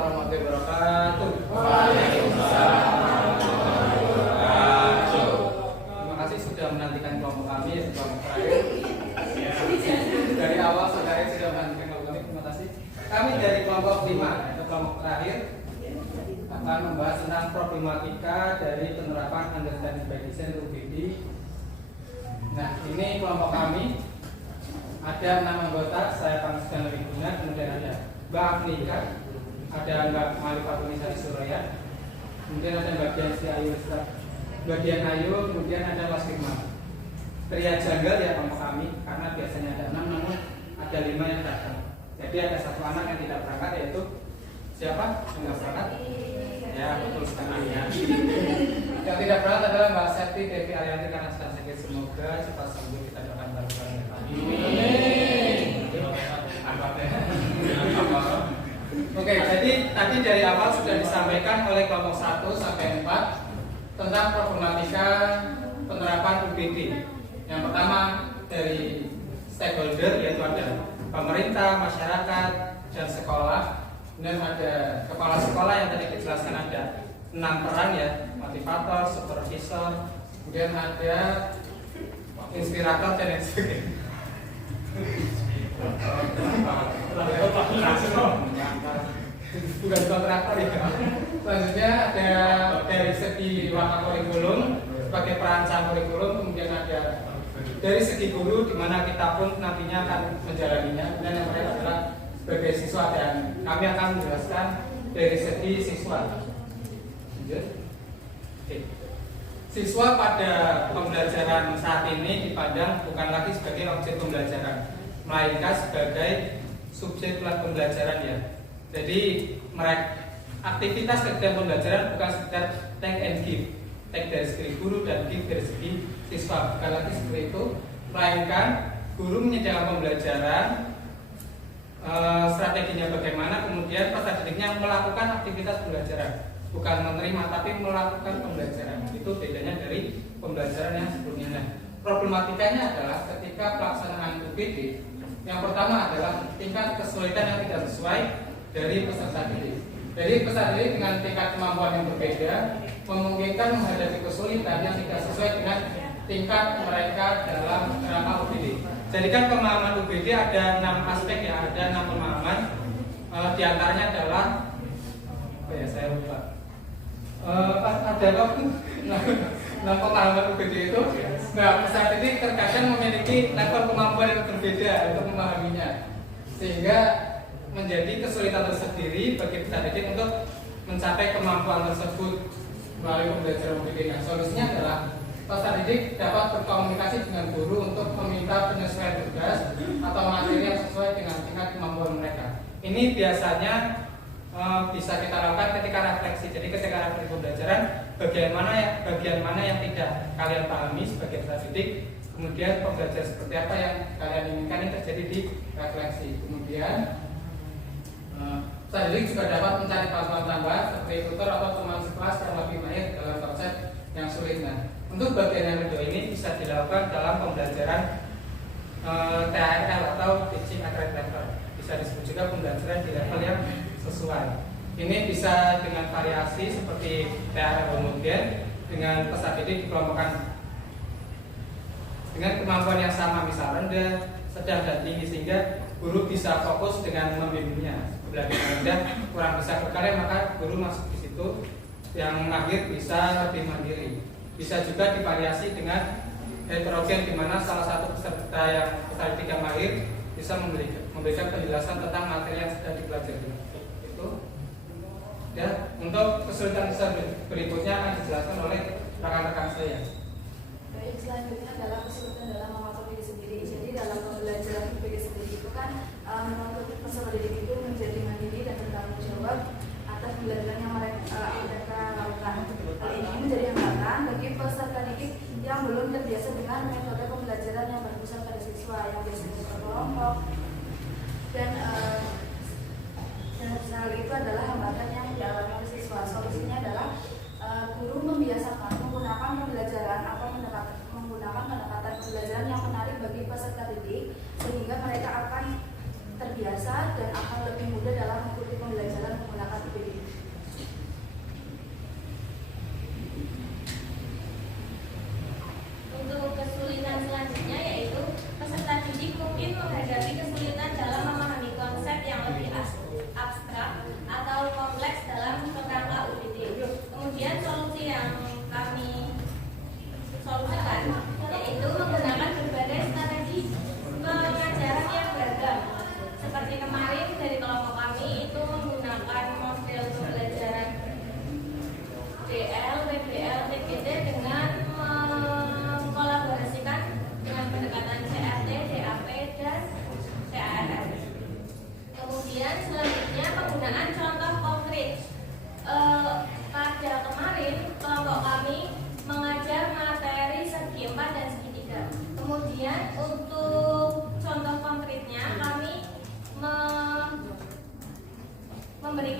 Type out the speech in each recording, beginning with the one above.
warahmatullahi wabarakatuh. Waalaikumsalam warahmatullahi wabarakatuh. Terima kasih sudah menantikan kelompok kami, kelompok terakhir. Dari awal saudara sudah menantikan kelompok kami. Terima kasih. Kami dari kelompok 5 atau kelompok terakhir akan membahas tentang problematika dari penerapan understanding by design UBD. Nah, ini kelompok kami. Ada 6 anggota, saya Pangsudan Wiguna, kemudian ada Mbak Afnika, ada Mbak Malifatunisa Suraya, kemudian ada Mbak Diansi Ayu, bagian Ayu, kemudian ada Mas Firman. Pria janggal ya kelompok kami, karena biasanya ada 6 namun ada 5 yang datang. Jadi ada 1 anak yang tidak berangkat, yaitu siapa? Yang tidak berangkat? Ya, betul sekali ya. Yang tidak berangkat adalah Mbak Septi Devi Arianti karena sedang sakit. Semoga cepat sembuh, kita doakan bareng-bareng. Oke, jadi tadi dari awal sudah disampaikan oleh kelompok 1 sampai 4 tentang problematika penerapan UBD. Yang pertama dari stakeholder, yaitu ada pemerintah, masyarakat, dan sekolah. Kemudian ada kepala sekolah yang tadi dijelaskan ada 6 peran ya, motivator, supervisor, kemudian ada inspirator dan lain sebagainya. Bukan kontraktor ya. Selanjutnya ada dari segi warna kurikulum sebagai perancang kurikulum, kemudian ada dari segi guru di mana kita pun nantinya akan menjalaninya, dan yang terakhir adalah sebagai siswa, dan kami akan menjelaskan dari segi siswa. Siswa pada pembelajaran saat ini dipandang bukan lagi sebagai objek pembelajaran, melainkan sebagai subjek pembelajaran ya. Jadi aktivitas kegiatan pembelajaran bukan sekedar take and give, take dari segi guru dan give dari segi siswa, bukan lagi seperti itu, melainkan guru menyediakan pembelajaran, strateginya bagaimana, kemudian peserta didiknya melakukan aktivitas pembelajaran, bukan menerima tapi melakukan pembelajaran. Itu bedanya dari pembelajaran yang sebelumnya. Nah, problematikanya adalah ketika pelaksanaan UBD, yang pertama adalah tingkat kesulitan yang tidak sesuai dari peserta didik. Jadi peserta didik dengan tingkat kemampuan yang berbeda memungkinkan menghadapi kesulitan yang tidak sesuai dengan tingkat mereka dalam kerangka UBD. Jadi kan pemahaman UBD ada 6 aspek ya, ada 6 pemahaman. Di antaranya adalah saya lupa. Ada 6 pemahaman UBD itu. Nah, peserta didik terkadang memiliki level kemampuan yang berbeda untuk memahaminya, sehingga menjadi kesulitan tersendiri bagi peserta didik untuk mencapai kemampuan tersebut melalui pembelajaran UBD. Nah, solusinya adalah peserta didik dapat berkomunikasi dengan guru untuk meminta penyesuaian tugas atau materi yang sesuai dengan tingkat kemampuan mereka. Ini biasanya bisa kita lakukan ketika refleksi. Jadi ketika refleksi pembelajaran, bagian mana yang tidak kalian pahami sebagai peserta didik, kemudian pembelajaran seperti apa yang kalian inginkan yang terjadi di refleksi. Kemudian peserta didik juga dapat mencari bantuan tambahan seperti tutor atau teman sekelas yang lebih mahir dalam konsep yang sulit. Nah, untuk bagian yang kedua ini bisa dilakukan dalam pembelajaran TARL atau Teaching Accurate Level. Bisa disebut juga pembelajaran di level yang sesuai. Ini bisa dengan variasi seperti TARL homogen dengan peserta didik dikelompokkan dengan kemampuan yang sama, misal rendah, sedang, dan tinggi, sehingga guru bisa fokus dengan membimbingnya. Belajar rendah kurang bisa berkarya, maka guru masuk di situ. Yang mahir bisa lebih mandiri. Bisa juga divariasi dengan heterogen, di mana salah satu peserta didik yang mahir bisa memberikan penjelasan tentang materi yang sudah dipelajari. Itu ya. Untuk kesulitan berikutnya akan dijelaskan oleh rekan-rekan saya. Baik, selanjutnya adalah kesulitan dalam mengatur diri sendiri. Jadi dalam pembelajaran UBD sendiri itu kan menuntut peserta didik itu menjadi mandiri dan bertanggung jawab atas pembelajaran yang mereka lakukan. Hal ini menjadi hambatan bagi peserta didik yang belum terbiasa dengan metode pembelajaran yang berpusat pada siswa, yang biasanya berkelompok, dan hal itu adalah hambatan yang dialami oleh siswa. Solusinya adalah guru membiasakan menggunakan pembelajaran atau menggunakan pendekatan pembelajaran yang menarik bagi peserta didik, sehingga mereka akan terbiasa dan akan lebih mudah dalam mengikuti pembelajaran menggunakan UBD.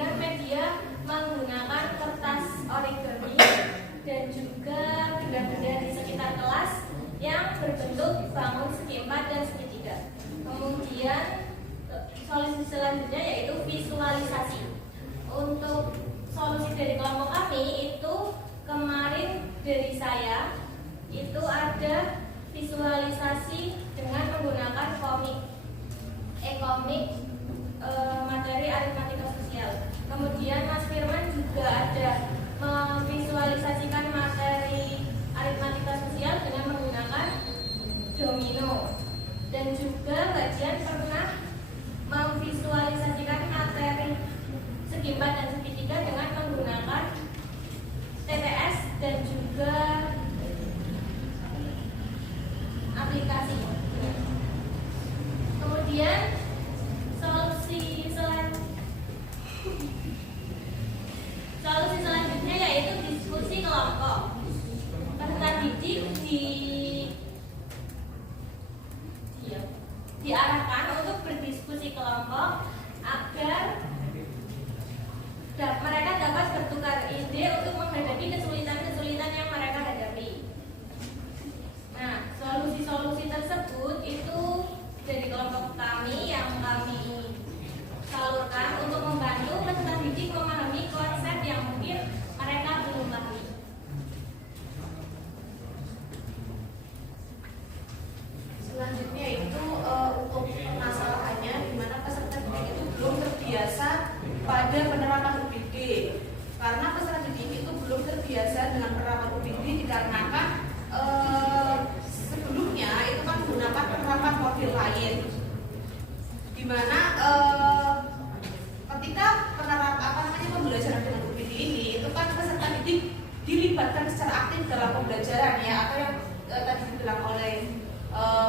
dengan media menggunakan kertas origami dan juga benda-benda di sekitar kelas yang berbentuk bangun segi 4 dan segi 3. Kemudian solusi selanjutnya yaitu visualisasi. Untuk solusi dari kelompok kami itu kemarin dari saya itu ada visualisasi dengan menggunakan komik materi aritmatika sosial. Kemudian Mas Firman juga ada memvisualisasikan materi aritmatika sosial dengan menggunakan domino. Dan juga Mbak Dian pernah memvisualisasikan materi segi 4 dan segi 3 dengan menggunakan TTS dan juga aplikasi. Kemudian solusi selanjutnya yaitu diskusi kelompok. Peserta didik diarahkan untuk berdiskusi kelompok agar mereka dapat bertukar ide untuk menghadapi kesulitan-kesulitan yang mereka hadapi. Nah, solusi-solusi tersebut itu dari kelompok kami yang kami salurkan untuk membantu peserta didik memahami konsep yang mungkin mereka belum pahami. Selanjutnya itu untuk permasalahannya di mana peserta didik itu belum terbiasa pada penerapan UPD. Karena peserta didik itu belum terbiasa dengan penerapan UPD dikarenakan sebelumnya itu kan menggunakan penerapan model lain, di mana ketika pembelajaran dengan UPD ini itu kan peserta didik dilibatkan secara aktif dalam pembelajaran ya, atau yang tadi dibilang oleh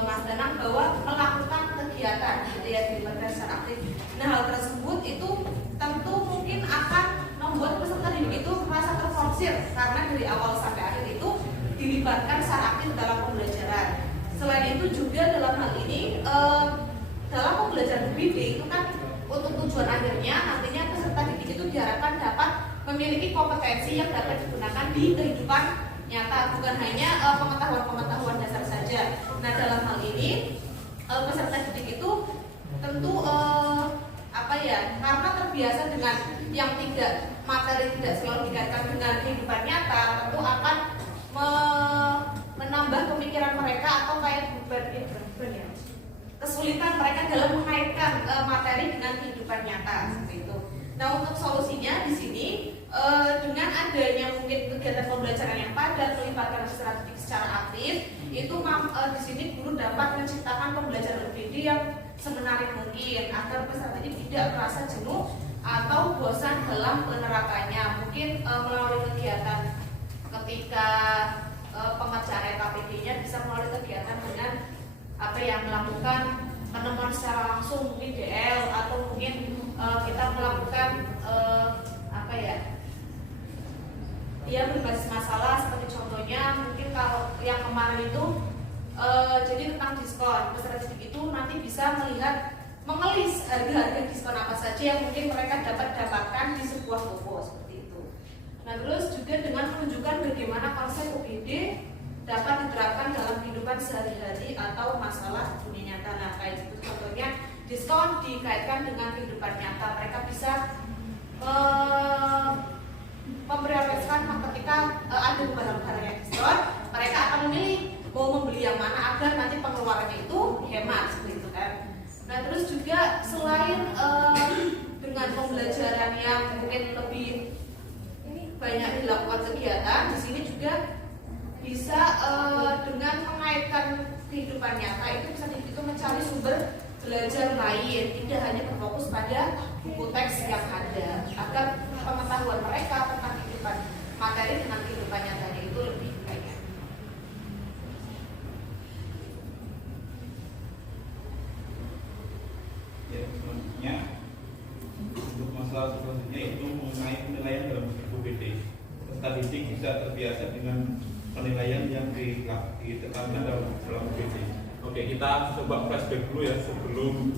Mas Danang bahwa melakukan kegiatan gitu ya, dilibatkan secara aktif. Nah, hal tersebut itu tentu mungkin akan membuat peserta didik itu merasa terforsir karena dari awal sampai akhir itu dilibatkan secara aktif dalam pembelajaran. Selain itu juga dalam hal ini dalam pembelajaran UPD itu kan untuk tujuan akhirnya nantinya peserta didik itu diharapkan dapat memiliki kompetensi yang dapat digunakan di kehidupan nyata, bukan hanya pengetahuan-pengetahuan dasar saja. Nah, dalam hal ini peserta didik itu tentu karena terbiasa dengan yang materi tidak selalu dikaitkan dengan kehidupan nyata, tentu akan menambah pemikiran mereka atau kesulitan mereka dalam mengaitkan materi dengan kehidupan nyata seperti itu. Nah, untuk solusinya di sini dengan adanya mungkin kegiatan pembelajaran yang padat, melibatkan peserta didik secara aktif, itu di sini guru dapat menciptakan pembelajaran UPD yang semenarik mungkin agar peserta didik tidak merasa jenuh atau bosan dalam penerapannya. Mungkin melalui kegiatan ketika pengerjaan RKPD-nya bisa melalui kegiatan dengan melakukan penemuan secara langsung mungkin DL, atau mungkin kita melakukan berbasis masalah, seperti contohnya mungkin kalau yang kemarin itu jadi tentang diskon. Peserta didik itu nanti bisa mengelis harga-harga diskon apa saja yang mungkin mereka dapatkan di sebuah toko seperti itu. Nah, terus juga dengan menunjukkan bagaimana konsep UPD dapat diterapkan dalam kehidupan sehari-hari atau masalah dunia nyata. Nah, kayak gitu contohnya diskon dikaitkan dengan kehidupan nyata. Mereka bisa memprioritaskan ketika ada barang-barang yang diskon, mereka akan memilih mau membeli yang mana agar nanti pengeluarannya itu hemat seperti itu kan. Nah, terus juga selain dengan pembelajaran yang mungkin lebih banyak dilakukan kegiatan, di sini juga bisa dengan mengaitkan kehidupan nyata itu mencari sumber belajar lain, tidak hanya berfokus pada buku teks yang ada, agar pengetahuan mereka tentang kehidupan materi dengan kehidupan nyatanya itu lebih banyak. Ya, selanjutnya untuk masalah selanjutnya itu mengenai penilaian dalam UPD. Peserta didik bisa terbiasa dengan penilaian yang ditetapkan dalam UPD. Oke, kita coba flashback dulu ya sebelum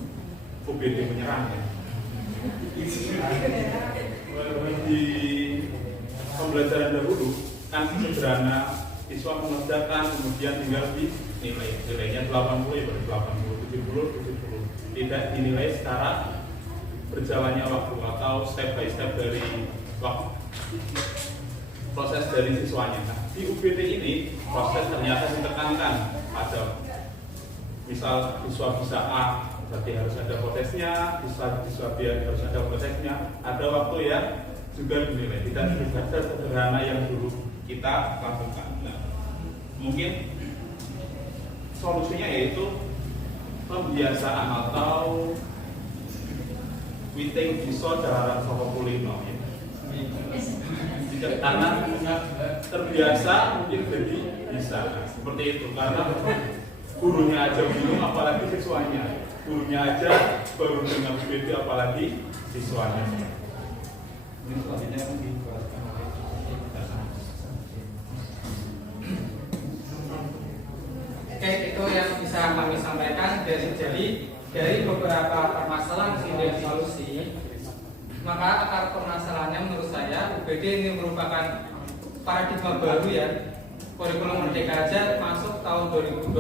UPD menyerang ya. sederhana, siswa mengerjakan kemudian tinggal nilainya 80 ya berarti 80, 70, 70. Tidak dinilai secara berjalannya waktu atau step by step dari waktu proses dari siswanya. Nah, di UPT ini proses ternyata ditekankan. Ada misal siswa bisa A, berarti harus ada protesnya, siswa B harus ada protesnya, ada waktu yang juga dinilai. Tidak sederhana yang dulu kita lakukan. Nah, mungkin solusinya yaitu pembiasaan atau witing bisa dalam soko kulino ya. Karena terbiasa mungkin jadi bisa seperti itu, karena gurunya aja bingung apalagi siswanya, gurunya aja baru dengar UPT apalagi siswanya. Ini selanjutnya akan dijelaskan oleh Oke, itu yang bisa kami sampaikan dari beberapa permasalahan kemudian solusi. Maka akar permasalahannya menurut saya UPT ini merupakan paradigma baru ya. Kurikulum Merdeka aja masuk tahun 2020,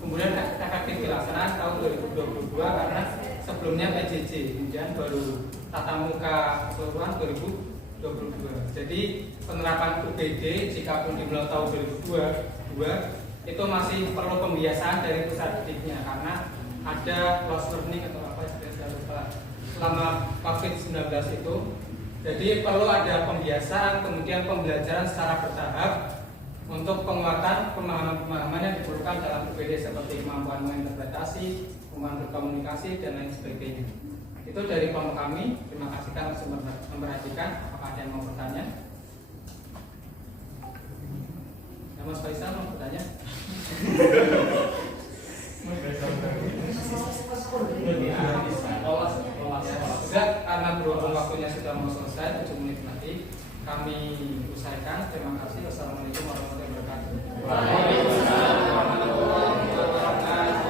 kemudian efektif dilaksanakan tahun 2022 karena sebelumnya PJJ, kemudian baru tatap muka keseluruhan 2022. Jadi penerapan UPT jika pun dimulai tahun 2022 itu masih perlu pembiasaan dari pusat didiknya karena ada loss learning atau apa selama COVID-19 itu. Jadi perlu ada pembiasaan, kemudian pembelajaran secara bertahap untuk penguatan pemahaman-pemahaman yang diperlukan dalam UPT seperti kemampuan menginterpretasi, kemampuan berkomunikasi, dan lain sebagainya. Itu dari kelompok kami. Terima kasih karena sudah memperhatikan. Apakah ada yang mau bertanya? Ya, Mas Faisal mau bertanya? Sudah, karena berhubung waktunya sudah mau selesai 7 menit lagi, kami usahaikan. Terima kasih. Wassalamualaikum warahmatullahi wabarakatuh.